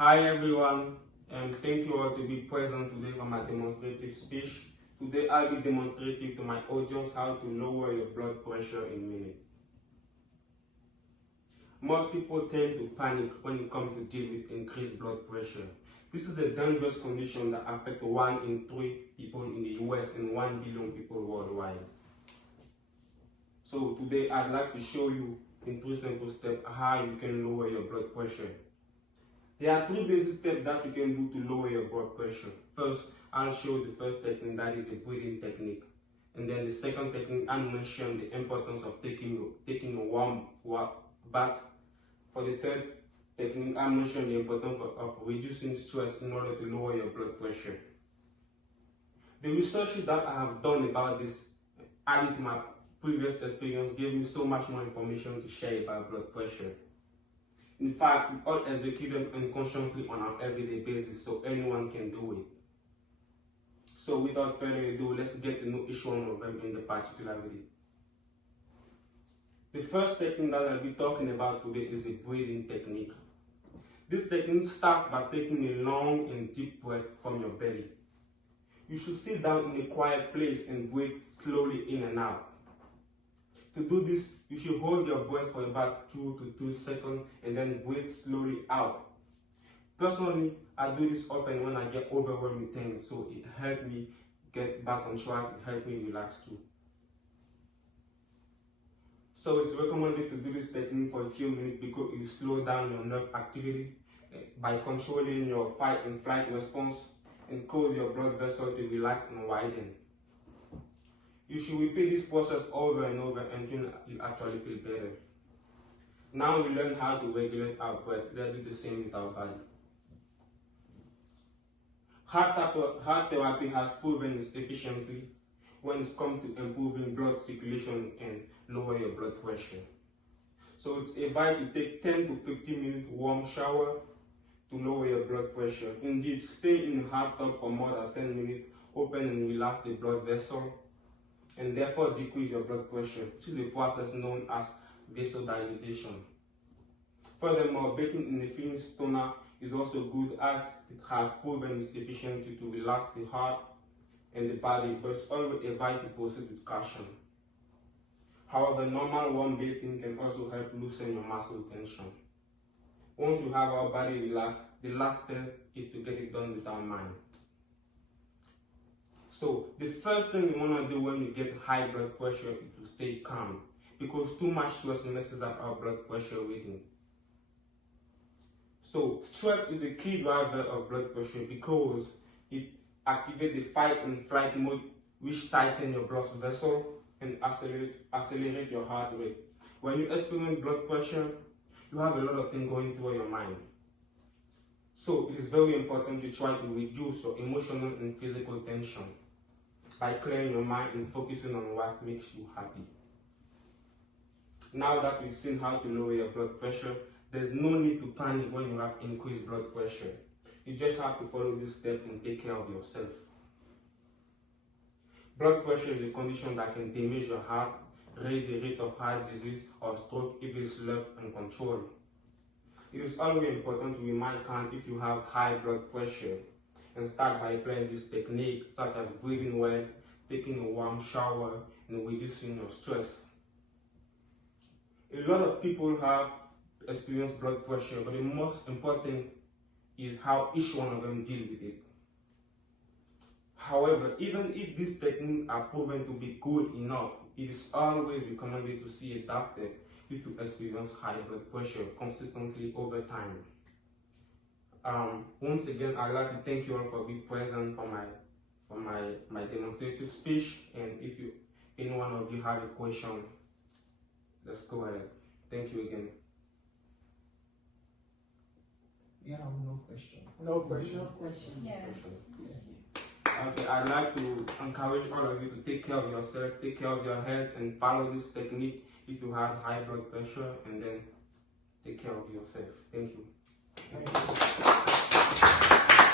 Hi everyone, and thank you all to be present today for my demonstrative speech. Today I'll be demonstrating to my audience how to lower your blood pressure in minutes. Most people tend to panic when it comes to deal with increased blood pressure. This is a dangerous condition that affects 1 in 3 people in the US and 1 billion people worldwide. So today I'd like to show you in 3 simple steps how you can lower your blood pressure. There are 3 basic steps that you can do to lower your blood pressure. First, I'll show you the first technique, that is a breathing technique. And then the second technique, I'll mention the importance of taking a warm bath. For the third technique, I'll mention the importance of reducing stress in order to lower your blood pressure. The research that I have done about this, added to my previous experience, gave me so much more information to share about blood pressure. In fact, we all execute them unconsciously on an everyday basis, so anyone can do it. So without further ado, let's get to know each one of them in the particularity. The first technique that I'll be talking about today is a breathing technique. This technique starts by taking a long and deep breath from your belly. You should sit down in a quiet place and breathe slowly in and out. To do this, you should hold your breath for about 2 to 3 seconds and then breathe slowly out. Personally, I do this often when I get overwhelmed with things, so it helps me get back on track, it helps me relax too. So it's recommended to do this technique for a few minutes because it slows down your nerve activity by controlling your fight and flight response and cause your blood vessel to relax and widen. You should repeat this process over and over until you actually feel better. Now we learn how to regulate our breath. Let's do the same with our body. Heart therapy has proven its efficiency when it comes to improving blood circulation and lower your blood pressure. So it's advised to take 10 to 15 minute warm shower to lower your blood pressure. Indeed, stay in the hot tub for more than 10 minutes, open and relax the blood vessel, and therefore decrease your blood pressure, which is a process known as vasodilation. Furthermore, bathing in a thin sauna is also good as it has proven its efficiency to relax the heart and the body, but it's always advised to proceed with caution. However, normal warm bathing can also help loosen your muscle tension. Once we have our body relaxed, the last step is to get it done with our mind. So the first thing you want to do when you get high blood pressure is to stay calm, because too much stress messes up our blood pressure reading. So stress is a key driver of blood pressure because it activates the fight and flight mode, which tightens your blood vessel and accelerate your heart rate. When you experience blood pressure, you have a lot of things going through your mind. So it is very important to try to reduce your emotional and physical tension by clearing your mind and focusing on what makes you happy. Now that we've seen how to lower your blood pressure, there's no need to panic when you have increased blood pressure. You just have to follow this step and take care of yourself. Blood pressure is a condition that can damage your heart, raise the rate of heart disease or stroke if it's left uncontrolled. It is always important to remain calm if you have high blood pressure, and start by applying this technique such as breathing well, taking a warm shower, and reducing your stress. A lot of people have experienced blood pressure, but the most important is how each one of them deal with it. However, even if these techniques are proven to be good enough, it is always recommended to see a doctor if you experience high blood pressure consistently over time. Once again, I'd like to thank you all for being present for my demonstrative speech. And if any one of you have a question, let's go ahead. Thank you again. Yeah, no question. No question. No question. Yes. Okay, I'd like to encourage all of you to take care of yourself, take care of your health, and follow this technique if you have high blood pressure, and then take care of yourself. Thank you. Thank you.